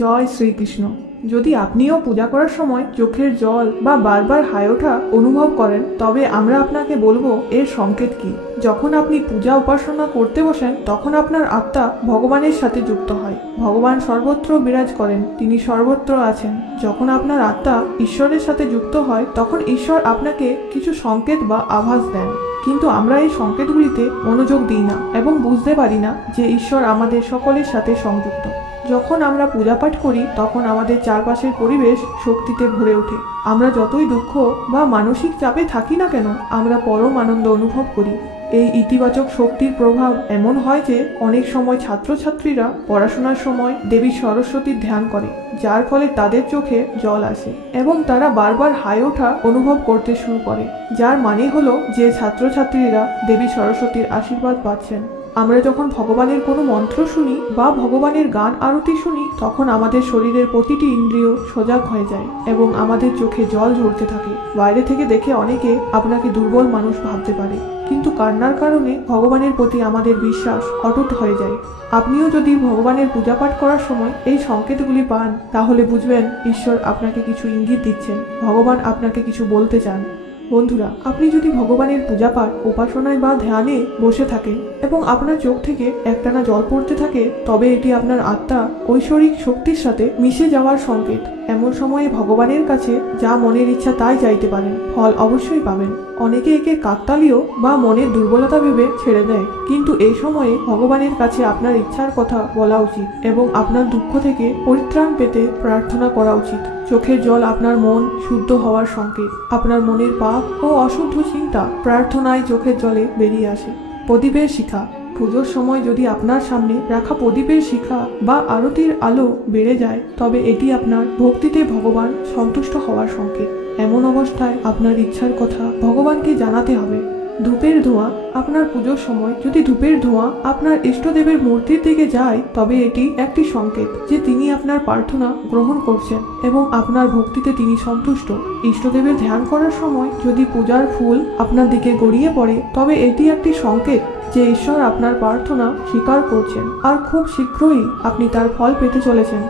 জয় শ্রীকৃষ্ণ। যদি আপনিও পূজা করার সময় চোখের জল বা বারবার হাই ওঠা অনুভব করেন, তবে আমরা আপনাকে বলবো এর সংকেত কি। যখন আপনি পূজা উপাসনা করতে বসেন, তখন আপনার আত্মা ভগবানের সাথে যুক্ত হয়। ভগবান সর্বত্র বিরাজ করেন, তিনি সর্বত্র আছেন। যখন আপনার আত্মা ঈশ্বরের সাথে যুক্ত হয়, তখন ঈশ্বর আপনাকে কিছু সংকেত বা আভাস দেন। কিন্তু আমরা এই সংকেতগুলিতে মনোযোগ দিই না এবং বুঝতে পারি না যে ঈশ্বর আমাদের সকলের সাথে সংযুক্ত। যখন আমরা পূজা পাঠ করি, তখন আমাদের চারপাশের পরিবেশ শক্তিতে ভরে ওঠে। আমরা যতই দুঃখ বা মানসিক চাপে থাকি না কেন, আমরা পরম আনন্দ অনুভব করি। এই ইতিবাচক শক্তির প্রভাব এমন হয় যে অনেক সময় ছাত্রছাত্রীরা পড়াশোনার সময় দেবী সরস্বতীর ধ্যান করে, যার ফলে তাদের চোখে জল আসে এবং তারা বারবার হাই ওঠা অনুভব করতে শুরু করে, যার মানে হলো যে ছাত্রছাত্রীরা দেবী সরস্বতীর আশীর্বাদ পাচ্ছেন। আমরা যখন ভগবানের কোনো মন্ত্র শুনি বা ভগবানের গান আরতি শুনি, তখন আমাদের শরীরের প্রতিটি ইন্দ্রিয় সজাগ হয়ে যায় এবং আমাদের চোখে জল ঝরতে থাকে। বাইরে থেকে দেখে অনেকে আপনাকে দুর্বল মানুষ ভাবতে পারে, কিন্তু কান্নার কারণে ভগবানের প্রতি আমাদের বিশ্বাস অটুট হয়ে যায়। আপনিও যদি ভগবানের পূজা পাঠ করার সময় এই সংকেতগুলি পান, তাহলে বুঝবেন ঈশ্বর আপনাকে কিছু ইঙ্গিত দিচ্ছেন, ভগবান আপনাকে কিছু বলতে চান। বন্ধুরা, আপনি যদি ভগবানের পূজা পাঠ, উপাসনায় বা ধ্যানে বসে থাকেন এবং আপনার চোখ থেকে একটানা জল পড়তে থাকে, তবে এটি আপনার আত্মা ঐশ্বরিক শক্তির সাথে মিশে যাওয়ার সংকেত। এমন সময়ে ভগবানের কাছে যা মনের ইচ্ছা তাই চাইতে পারেন, ফল অবশ্যই পাবেন। অনেকে একে কাকতালীয় বা মনের দুর্বলতা ভেবে ছেড়ে দেয়, কিন্তু এই সময়ে ভগবানের কাছে আপনার ইচ্ছার কথা বলা উচিত এবং আপনার দুঃখ থেকে পরিত্রাণ পেতে প্রার্থনা করা উচিত। চোখের জল আপনার মন শুদ্ধ হওয়ার সংকেত। আপনার মনের পাপ ও অশুদ্ধ চিন্তা প্রার্থনায় চোখের জলে বেরিয়ে আসে। প্রদীপের শিখা। পুজোর সময় যদি আপনার সামনে রাখা প্রদীপের শিখা বা আরতির আলো বেড়ে যায়, তবে এটি আপনার ভক্তিতে ভগবান সন্তুষ্ট হওয়ার সংকেত। এমন অবস্থায় আপনার ইচ্ছার কথা ভগবানকে জানাতে হবে। ধূপের ধোঁয়া। আপনার পুজোর সময় যদি ধূপের ধোঁয়া আপনার ইষ্টদেবের মূর্তির দিকে যায়, তবে এটি একটি সংকেত যে তিনি আপনার প্রার্থনা গ্রহণ করছেন এবং আপনার ভক্তিতে তিনি সন্তুষ্ট। ইষ্টদেবের ধ্যান করার সময় যদি পূজার ফুল আপনার দিকে গড়িয়ে পড়ে, তবে এটি একটি সংকেত যে ঈশ্বর আপনার প্রার্থনা স্বীকার করছেন আর খুব শীঘ্রই আপনি তার ফল পেতে চলেছেন।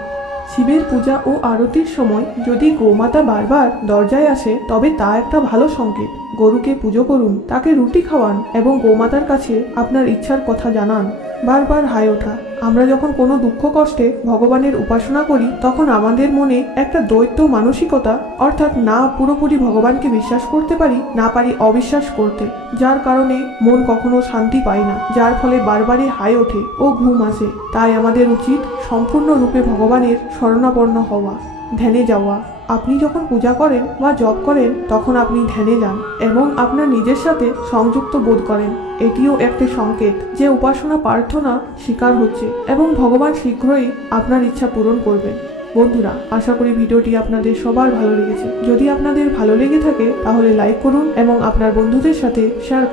শিবের পূজা ও আরতির সময় যদি গোমাতা বারবার দরজায় আসে, তবে তা একটা ভালো সংকেত। গরুকে পুজো করুন, তাকে রুটি খাওয়ান এবং গোমাতার কাছে আপনার ইচ্ছার কথা জানান। বারবার হাই ওঠা। আমরা যখন কোনো দুঃখ কষ্টে ভগবানের উপাসনা করি, তখন আমাদের মনে একটা দ্বৈত মানসিকতা, অর্থাৎ না পুরোপুরি ভগবানকে বিশ্বাস করতে পারি, না পারি অবিশ্বাস করতে, যার কারণে মন কখনো শান্তি পায় না, যার ফলে বারবারই হাই ওঠে ও ঘুম আসে। তাই আমাদের উচিত সম্পূর্ণরূপে ভগবানের শরণাপন্ন হওয়া, ধ্যানে যাওয়া। আপনি যখন পূজা করেন বা জপ করেন, তখন আপনি ধ্যানে যান এবং আপনার নিজের সাথে সংযুক্ত বোধ করেন। এটিও একটি সংকেত যে উপাসনা প্রার্থনা স্বীকার হচ্ছে এবং ভগবান শীঘ্রই আপনার ইচ্ছা পূরণ করবেন। বন্ধুরা, আশা করি ভিডিওটি আপনাদের সবার ভালো লেগেছে। যদি আপনাদের ভালো লেগে থাকে, তাহলে লাইক করুন এবং আপনার বন্ধুদের সাথে শেয়ার করুন।